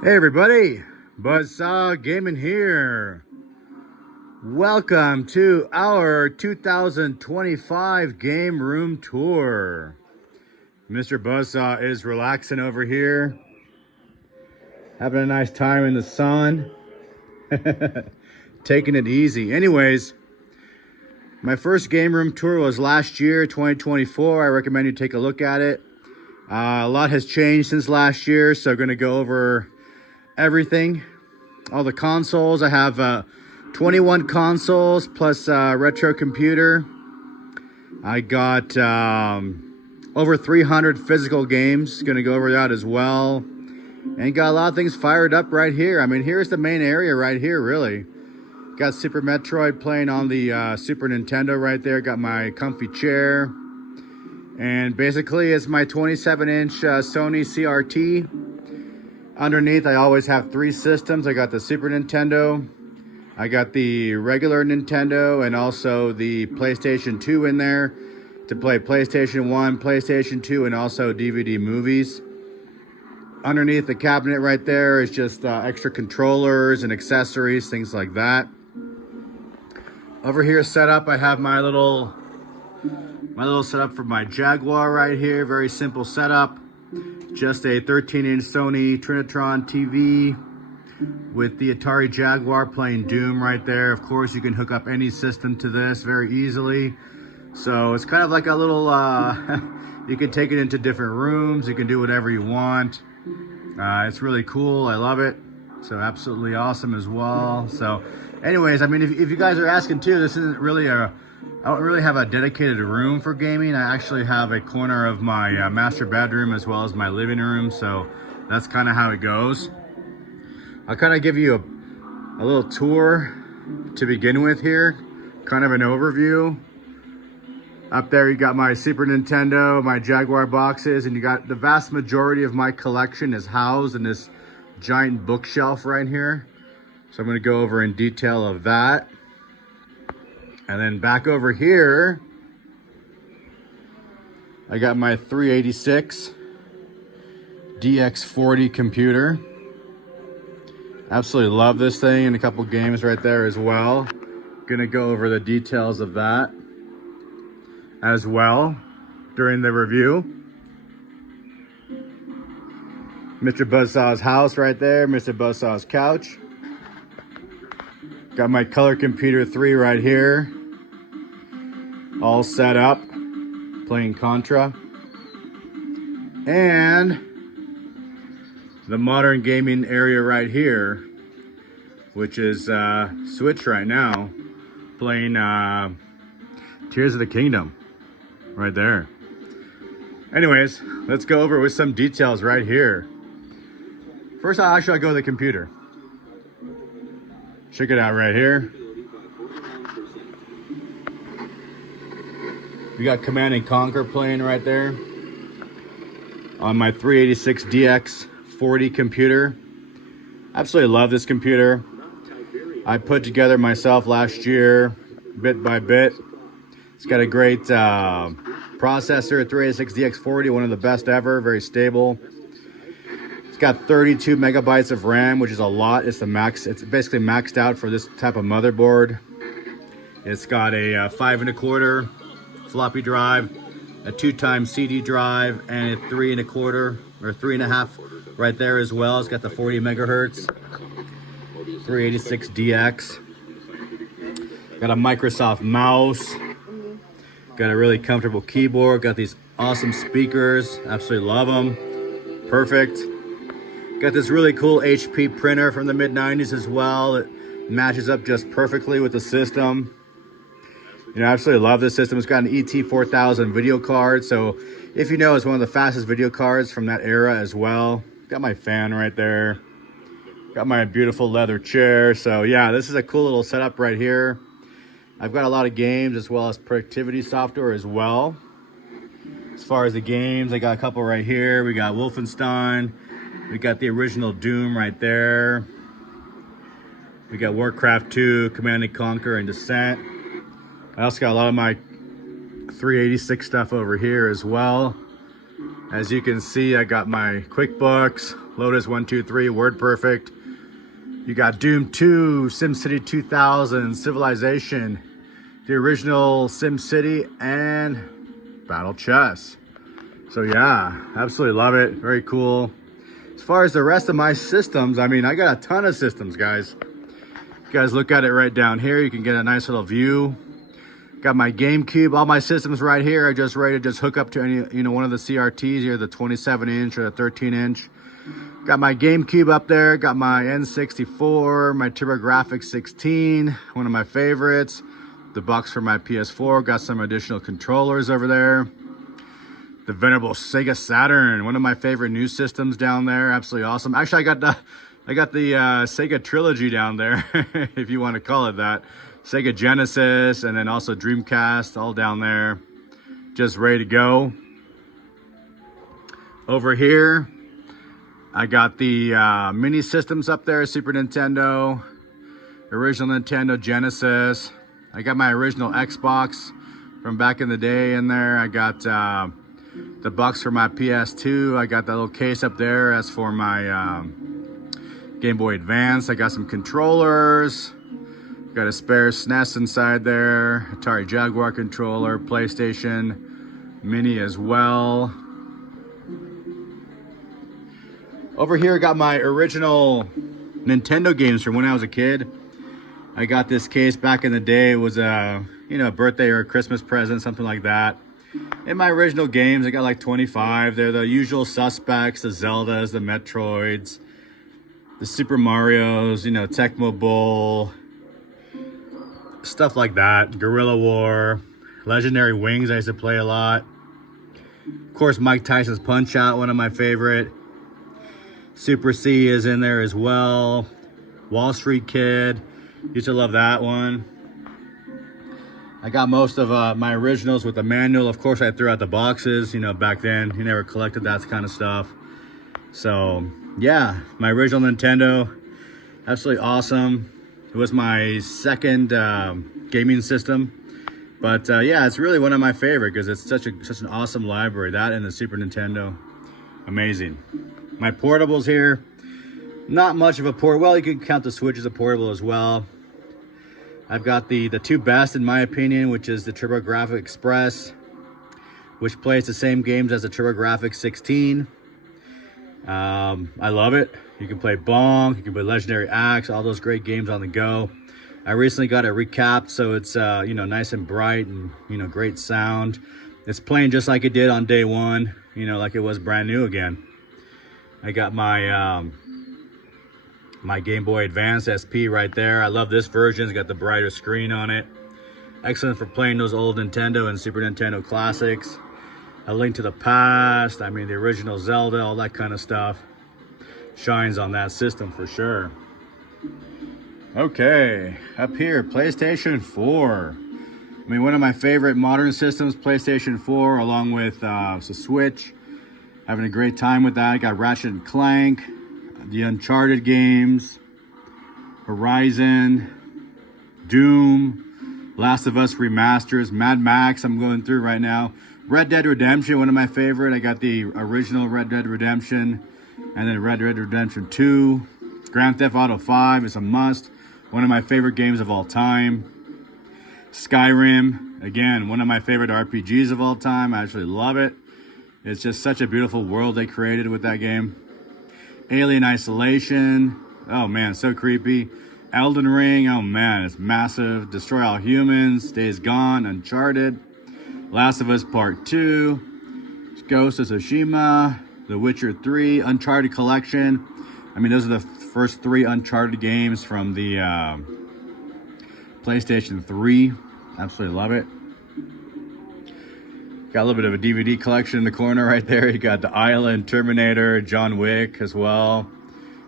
Hey everybody, Buzzsaw Gaming here. Welcome to our 2025 game room tour. Mr. Buzzsaw is relaxing over here, having a nice time in the sun, taking it easy. Anyways, my first game room tour was last year, 2024. I recommend you take a look at it. A lot has changed since last year, so I'm going to go over everything, all the consoles. I have 21 consoles plus retro computer. I got over 300 physical games. Gonna go over that as well, and got a lot of things fired up right here. I mean, here's the main area right here, really. Got Super Metroid playing on the Super Nintendo right there. Got my comfy chair, and basically it's my 27-inch Sony CRT. Underneath, I always have three systems. I got the Super Nintendo, I got the regular Nintendo, and also the PlayStation 2 in there to play PlayStation 1, PlayStation 2, and also DVD movies. Underneath the cabinet right there is just extra controllers and accessories, things like that. Over here set up, I have my little setup for my Jaguar right here. Very simple setup. Just a 13-inch Sony Trinitron TV with the Atari Jaguar playing Doom right there. Of course, you can hook up any system to this very easily. So it's kind of like a little, you can take it into different rooms. You can do whatever you want. It's really cool. I love it. So absolutely awesome as well. So anyways, I mean, if you guys are asking too, this isn't really I don't really have a dedicated room for gaming. I actually have a corner of my master bedroom as well as my living room. So that's kind of how it goes. I'll kind of give you a little tour to begin with here. Kind of an overview. Up there you got my Super Nintendo, my Jaguar boxes, and you got the vast majority of my collection is housed in this giant bookshelf right here. So I'm going to go over in detail of that. And then back over here, I got my 386 DX40 computer. Absolutely love this thing, and a couple games right there as well. Gonna go over the details of that as well during the review. Mr. Buzzsaw's house right there, Mr. Buzzsaw's couch. Got my Color Computer 3 right here, all set up, playing Contra. And the modern gaming area right here, which is Switch right now, playing Tears of the Kingdom right there. Anyways, let's go over with some details right here. First, I'll go to the computer. Check it out right here. We got Command and Conquer playing right there on my 386 DX40 computer. Absolutely love this computer. I put together myself last year, bit by bit. It's got a great processor, 386 DX40, one of the best ever, very stable. It's got 32 megabytes of RAM, which is a lot. It's the max. It's basically maxed out for this type of motherboard. It's got a 5 1/4 floppy drive, a 2x CD drive, and a 3 1/4 or 3 1/2 right there as well. It's got the 40 megahertz 386 DX. Got a Microsoft mouse. Got a really comfortable keyboard. Got these awesome speakers. Absolutely love them. Perfect. Got this really cool HP printer from the mid-90s as well. It matches up just perfectly with the system. You know, I absolutely love this system. It's got an ET4000 video card. So if you know, it's one of the fastest video cards from that era as well. Got my fan right there. Got my beautiful leather chair. So yeah, this is a cool little setup right here. I've got a lot of games as well as productivity software as well. As far as the games, I got a couple right here. We got Wolfenstein. We got the original Doom right there. We got Warcraft 2, Command and Conquer, and Descent. I also got a lot of my 386 stuff over here as well. As you can see, I got my QuickBooks, Lotus 123, WordPerfect. You got Doom 2, SimCity 2000, Civilization, the original SimCity, and Battle Chess. So yeah, absolutely love it. Very cool. As far as the rest of my systems, I mean, I got a ton of systems, guys. You guys look at it right down here, you can get a nice little view. Got my GameCube, all my systems right here. I just ready to just hook up to any, one of the CRTs here, the 27-inch or the 13-inch. Got my GameCube up there, got my N64, my Grafx 16, one of my favorites. The box for my PS4, got some additional controllers over there. The venerable Sega Saturn, one of my favorite new systems down there, absolutely awesome. Actually, I got the Sega trilogy down there, if you want to call it that. Sega Genesis, and then also Dreamcast, all down there, just ready to go. Over here, I got the mini systems up there, Super Nintendo, original Nintendo Genesis. I got my original Xbox from back in the day in there. I got the box for my PS2. I got that little case up there as for my Gameboy Advance. I got some controllers. Got a spare SNES inside there. Atari Jaguar controller, PlayStation Mini as well. Over here, I got my original Nintendo games from when I was a kid. I got this case back in the day. It was a birthday or a Christmas present, something like that. In my original games, I got like 25. They're the usual suspects, the Zeldas, the Metroids, the Super Marios, Tecmo Bowl, stuff like that. Guerrilla War, Legendary Wings I used to play a lot. Of course, Mike Tyson's Punch-Out, one of my favorite. Super C is in there as well. Wall Street Kid, used to love that one. I got most of my originals with the manual. Of course, I threw out the boxes. Back then, you never collected that kind of stuff. So, yeah, my original Nintendo, absolutely awesome. It was my second gaming system. But, yeah, it's really one of my favorite because it's such an awesome library. That and the Super Nintendo, amazing. My portables here, not much of a port. Well, you can count the Switch as a portable as well. I've got the two best in my opinion, which is the TurboGrafx Express, which plays the same games as the TurboGrafx 16. I love it. You can play Bonk, you can play Legendary Axe, all those great games on the go. I recently got it recapped, so it's nice and bright and great sound. It's playing just like it did on day one, like it was brand new again. I got my my Game Boy Advance SP right there. I love this version. It's got the brighter screen on it. Excellent for playing those old Nintendo and Super Nintendo classics. A Link to the Past, I mean the original Zelda, all that kind of stuff. Shines on that system for sure. Okay, up here, PlayStation 4. I mean, one of my favorite modern systems, PlayStation 4, along with the Switch. Having a great time with that. I got Ratchet & Clank, the Uncharted games, Horizon, Doom, Last of Us remasters, Mad Max I'm going through right now. Red Dead Redemption, one of my favorite. I got the original Red Dead Redemption and then Red Dead Redemption 2. Grand Theft Auto 5 is a must. One of my favorite games of all time. Skyrim, again, one of my favorite RPGs of all time. I actually love it. It's just such a beautiful world they created with that game. Alien Isolation. Oh man, so creepy. Elden Ring. Oh man, it's massive. Destroy All Humans. Days Gone. Uncharted. Last of Us Part 2. Ghost of Tsushima. The Witcher 3. Uncharted Collection. I mean, those are the first 3 Uncharted games from the PlayStation 3. Absolutely love it. Got a little bit of a DVD collection in the corner right there. You got The Island, Terminator, John Wick as well.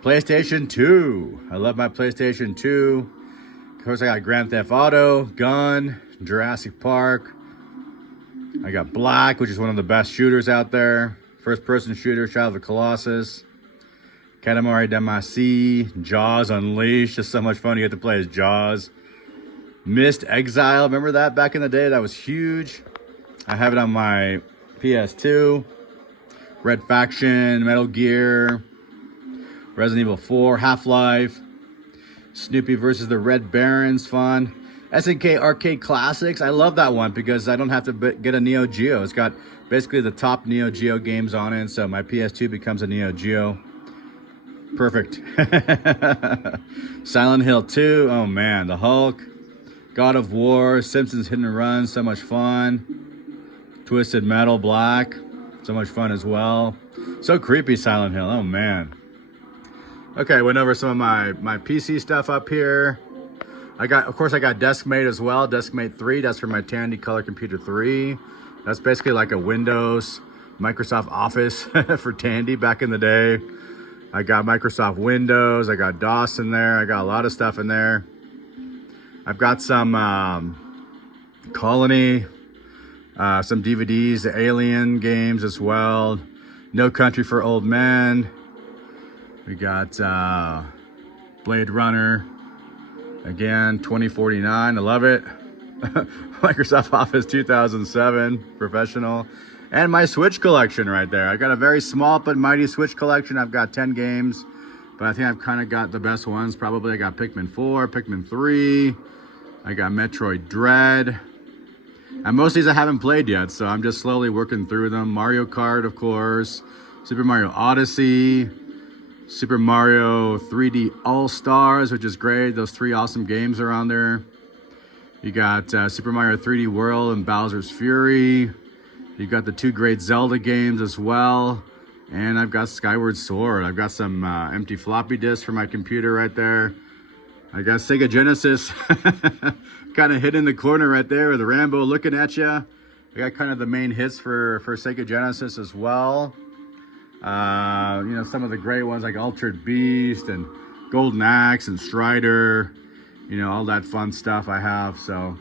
PlayStation 2. I love my PlayStation 2. Of course, I got Grand Theft Auto, Gun, Jurassic Park. I got Black, which is one of the best shooters out there. First-person shooter, Shadow of the Colossus. Katamari Damacy, Jaws Unleashed. Just so much fun to get to play as Jaws. Myst Exile. Remember that back in the day? That was huge. I have it on my PS2. Red Faction, Metal Gear, Resident Evil 4, Half-Life, Snoopy versus the Red Barons, fun. SNK Arcade Classics, I love that one because I don't have to get a Neo Geo. It's got basically the top Neo Geo games on it, so my PS2 becomes a Neo Geo. Perfect. Silent Hill 2, oh man, The Hulk, God of War, Simpsons Hit and Run, so much fun. Twisted Metal Black, so much fun as well. So creepy, Silent Hill, oh man. Okay, went over some of my PC stuff up here. Of course I got Deskmate as well, Deskmate 3, that's for my Tandy Color Computer 3. That's basically like a Windows, Microsoft Office for Tandy back in the day. I got Microsoft Windows, I got DOS in there, I got a lot of stuff in there. I've got some Colony, some DVDs, the Alien games as well. No Country for Old Men. We got Blade Runner, again, 2049, I love it. Microsoft Office 2007, Professional. And my Switch collection right there. I got a very small but mighty Switch collection. I've got 10 games, but I think I've kind of got the best ones. Probably I got Pikmin 4, Pikmin 3. I got Metroid Dread. And most of these I haven't played yet, so I'm just slowly working through them. Mario Kart, of course. Super Mario Odyssey. Super Mario 3D All-Stars, which is great. Those 3 awesome games are on there. You got Super Mario 3D World and Bowser's Fury. You got the 2 great Zelda games as well. And I've got Skyward Sword. I've got some empty floppy disks for my computer right there. I got Sega Genesis kind of hid in the corner right there with Rambo looking at you. I got kind of the main hits for Sega Genesis as well. You know, some of the great ones like Altered Beast and Golden Axe and Strider. You know, all that fun stuff I have, so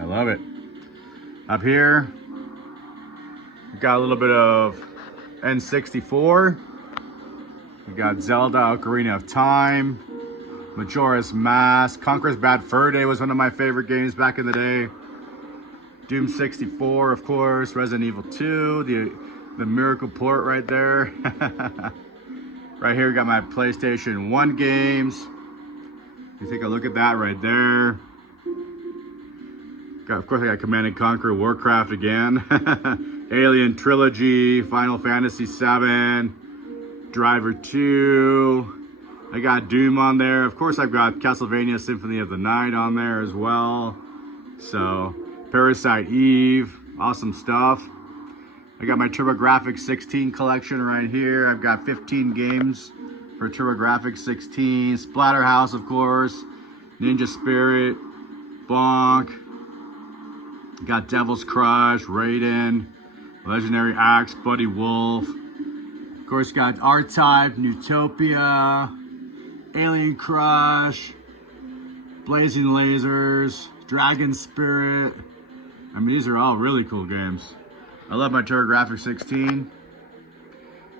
I love it. Up here, got a little bit of N64. We got Zelda Ocarina of Time, Majora's Mask, Conker's Bad Fur Day was one of my favorite games back in the day. Doom 64, of course, Resident Evil 2, the Miracle Port right there. Right here, we got my PlayStation 1 games. You take a look at that right there. Of course, I got Command & Conquer, Warcraft again. Alien Trilogy, Final Fantasy 7, Driver 2. I got Doom on there. Of course, I've got Castlevania Symphony of the Night on there as well. So, Parasite Eve, awesome stuff. I got my TurboGrafx 16 collection right here. I've got 15 games for TurboGrafx 16. Splatterhouse, of course. Ninja Spirit, Bonk. Got Devil's Crush, Raiden, Legendary Axe, Buddy Wolf. Of course, got R-Type, Newtopia, Alien Crush, Blazing Lasers, Dragon Spirit. I mean, these are all really cool games. I love my TurboGrafx 16.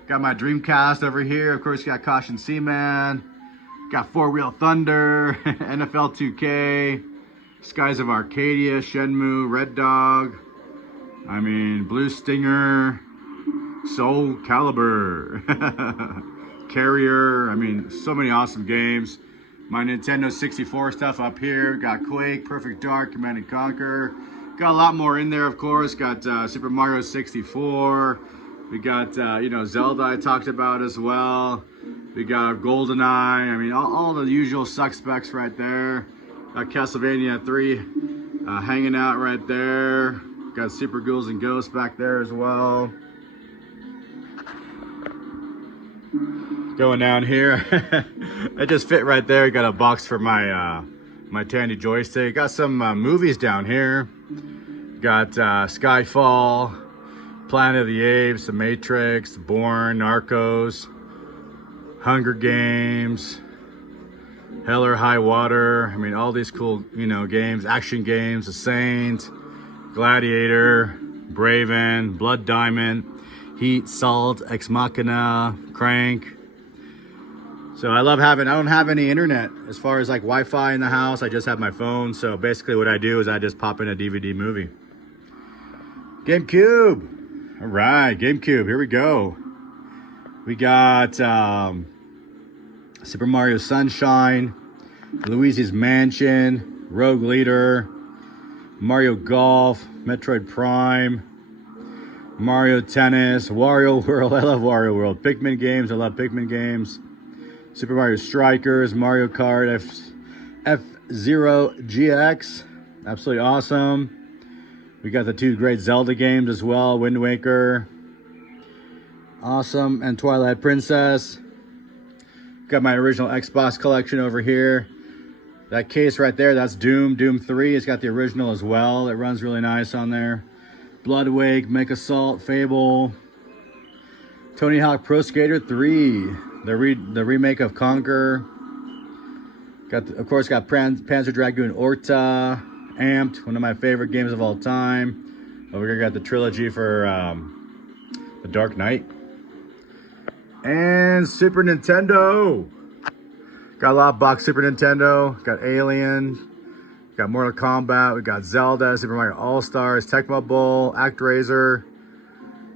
Got my Dreamcast over here. Of course, got Caution Seaman. Got Four Wheel Thunder, NFL 2K, Skies of Arcadia, Shenmue, Red Dog. I mean, Blue Stinger, Soul Calibur, Carrier. I mean, so many awesome games. My Nintendo 64 stuff up here. Got Quake, Perfect Dark, Command & Conquer. Got a lot more in there, of course. Got Super Mario 64. We got, you know, Zelda I talked about as well. We got GoldenEye. I mean, all the usual suspects right there. Got Castlevania 3 hanging out right there. Got Super Ghouls and Ghosts back there as well. Going down here. It just fit right there. Got a box for my my Tandy joystick. Got some movies down here. Got Skyfall, Planet of the Apes, The Matrix, Bourne, Narcos, Hunger Games, Hell or High Water. I mean, all these cool, you know, games, action games, The Saint, Gladiator, Braven, Blood Diamond, Heat, Salt, Ex Machina, Crank. So I don't have any internet as far as like Wi-Fi in the house. I just have my phone. So basically what I do is I just pop in a DVD movie. GameCube. All right, GameCube, here we go. We got Super Mario Sunshine, Luigi's Mansion, Rogue Leader, Mario Golf, Metroid Prime, Mario Tennis, Wario World. I love Wario World. Pikmin games. I love Pikmin games. Super Mario Strikers, Mario Kart, F-Zero GX. Absolutely awesome. We got the 2 great Zelda games as well. Wind Waker. Awesome. And Twilight Princess. Got my original Xbox collection over here. That case right there, that's Doom 3. It's got the original as well. It runs really nice on there. Bloodwake, Make Assault, Fable, Tony Hawk Pro Skater 3, the remake of Conquer. Of course, got Panzer Dragoon Orta, Amped, one of my favorite games of all time. Over here, got the trilogy for The Dark Knight. And Super Nintendo. Got a lot of box Super Nintendo. Got Alien. Got Mortal Kombat. We got Zelda, Super Mario All-Stars, Tecmo Bowl, ActRaiser.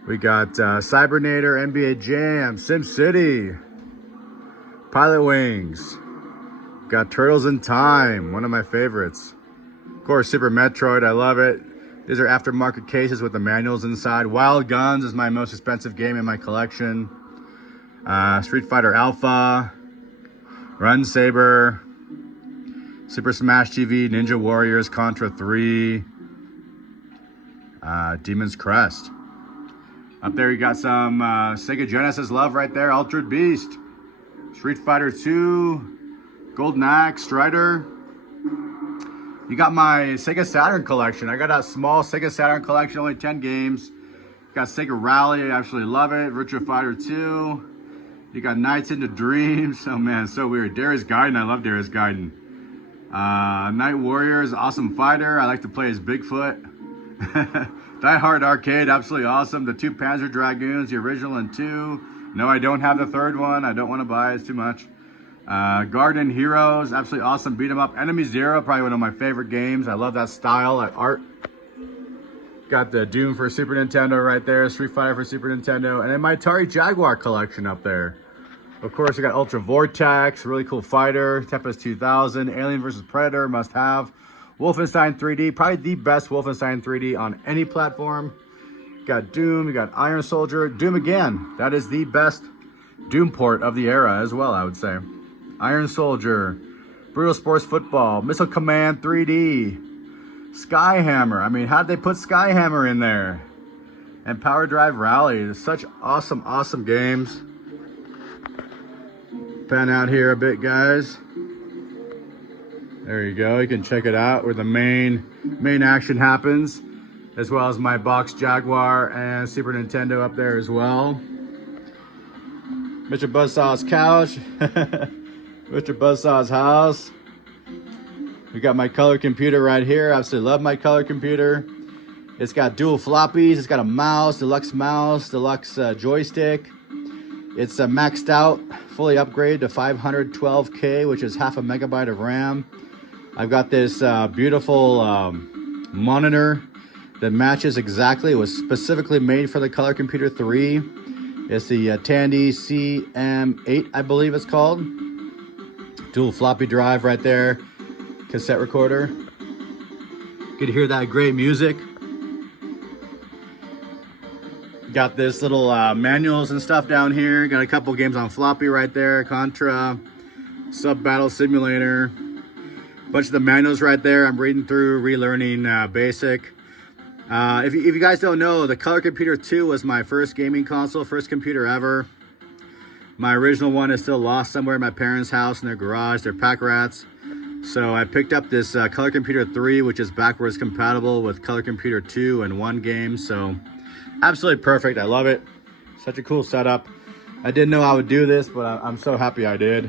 We got Cybernator, NBA Jam, SimCity, Pilot Wings. Got Turtles in Time, one of my favorites. Of course, Super Metroid, I love it. These are aftermarket cases with the manuals inside. Wild Guns is my most expensive game in my collection. Street Fighter Alpha, Run Saber, Super Smash TV, Ninja Warriors, Contra 3, Demon's Crest. Up there you got some Sega Genesis love right there. Altered Beast, Street Fighter 2, Golden Axe, Strider. You got my Sega Saturn collection. I got a small Sega Saturn collection, only 10 games. Got Sega Rally, I absolutely love it. Virtua Fighter 2. You got Nights into Dreams. Oh man, so weird. Darius Gaiden, I love Darius Gaiden. Night Warriors, awesome fighter. I like to play as Bigfoot. Die Hard Arcade, absolutely awesome. The 2 Panzer Dragoons, the original and 2. No, I don't have the 3rd one. I don't want to buy it. It's too much. Garden Heroes, absolutely awesome. Beat 'em up. Enemy Zero, probably one of my favorite games. I love that style, that art. Got the Doom for Super Nintendo right there. Street Fighter for Super Nintendo. And then my Atari Jaguar collection up there. Of course, I got Ultra Vortex, really cool fighter, Tempest 2000, Alien vs. Predator, must have. Wolfenstein 3D, probably the best Wolfenstein 3D on any platform. Got Doom, you got Iron Soldier, Doom again. That is the best Doom port of the era as well, I would say. Iron Soldier, Brutal Sports Football, Missile Command 3D, Skyhammer. I mean, how'd they put Skyhammer in there? And Power Drive Rally, such awesome, awesome games. Pan out here a bit, guys. There you go. You can check it out where the main action happens, as well as my box Jaguar and Super Nintendo up there as well. Mr. Buzzsaw's couch. Mr. Buzzsaw's house. We got my color computer right here. I absolutely love my color computer. It's got dual floppies. It's got a mouse, deluxe joystick. It's maxed out, fully upgraded to 512K, which is half a megabyte of RAM. I've got this beautiful monitor that matches exactly. It was specifically made for the Color Computer 3. It's the Tandy CM8, I believe it's called. Dual floppy drive right there. Cassette recorder. You could hear that great music. Got this little manuals and stuff down here. Got a couple games on floppy right there. Contra, Sub Battle Simulator. Bunch of the manuals right there. I'm reading through, relearning basic. If you guys don't know, the Color Computer 2 was my first gaming console, first computer ever. My original one is still lost somewhere in my parents' house in their garage. They're pack rats. So I picked up this Color Computer 3, which is backwards compatible with Color Computer 2 and 1 game. So absolutely perfect. I love it. Such a cool setup. I didn't know I would do this, but I'm so happy I did.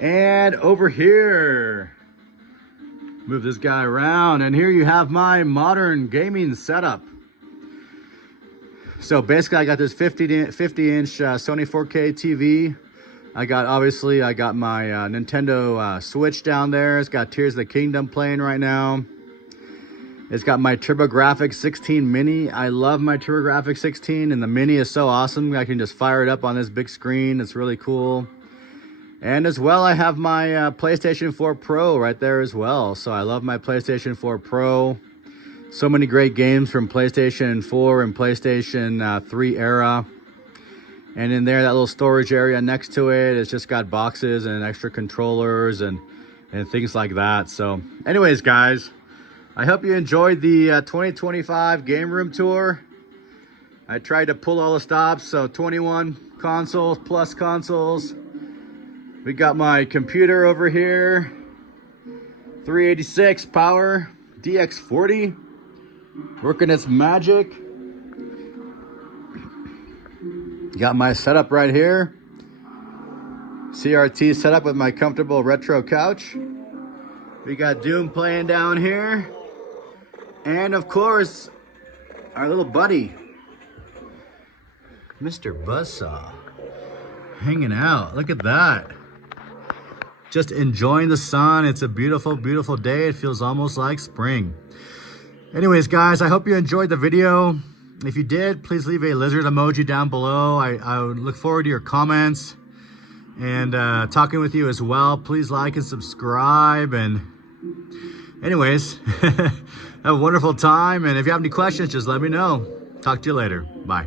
And over here, move this guy around, and here you have my modern gaming setup. So basically I got this 50-inch Sony 4K TV. I got my Nintendo Switch down there. It's got Tears of the Kingdom playing right now. It's got my TurboGrafx 16 Mini. I love my TurboGrafx 16, and the Mini is so awesome. I can just fire it up on this big screen. It's really cool. And as well, I have my PlayStation 4 Pro right there as well. So I love my PlayStation 4 Pro. So many great games from PlayStation 4 and PlayStation 3 era. And in there, that little storage area next to it, it's just got boxes and extra controllers and things like that. So anyways, guys, I hope you enjoyed the 2025 Game Room Tour. I tried to pull all the stops, so 21 consoles plus consoles. We got my computer over here, 386 power, DX40, working its magic. Got my setup right here. CRT setup with my comfortable retro couch. We got Doom playing down here. And of course, our little buddy, Mr. Buzzsaw, hanging out. Look at that. Just enjoying the sun. It's a beautiful, beautiful day. It feels almost like spring. Anyways, guys, I hope you enjoyed the video. If you did, please leave a lizard emoji down below. I would look forward to your comments and talking with you as well. Please like and subscribe. And anyways, have a wonderful time. And if you have any questions, just let me know. Talk to you later. Bye.